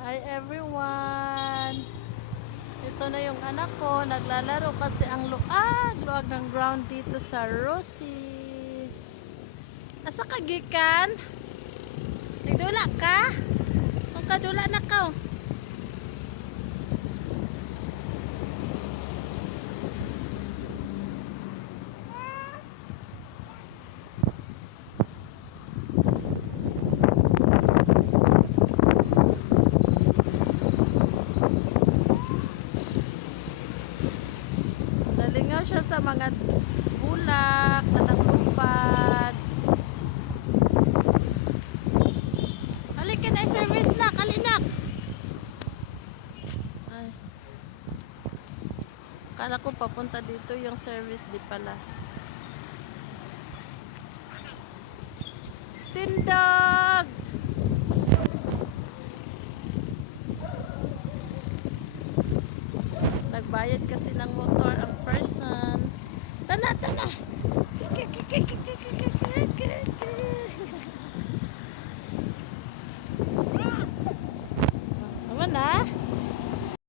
Hi everyone! Ito na yung anak ko. Naglalaro kasi ang luag ng ground dito sa Rosie. Asa ka gikan? Nagdula ka? Kung kadula na ka. Nalingaw siya sa mga bulak, natanglupan. Halika na, service na, kalinak. Ay. Akala ko papunta dito yung service, di pala. Tindog! Nagbayad kasi ng motor ang person. Tana, tana!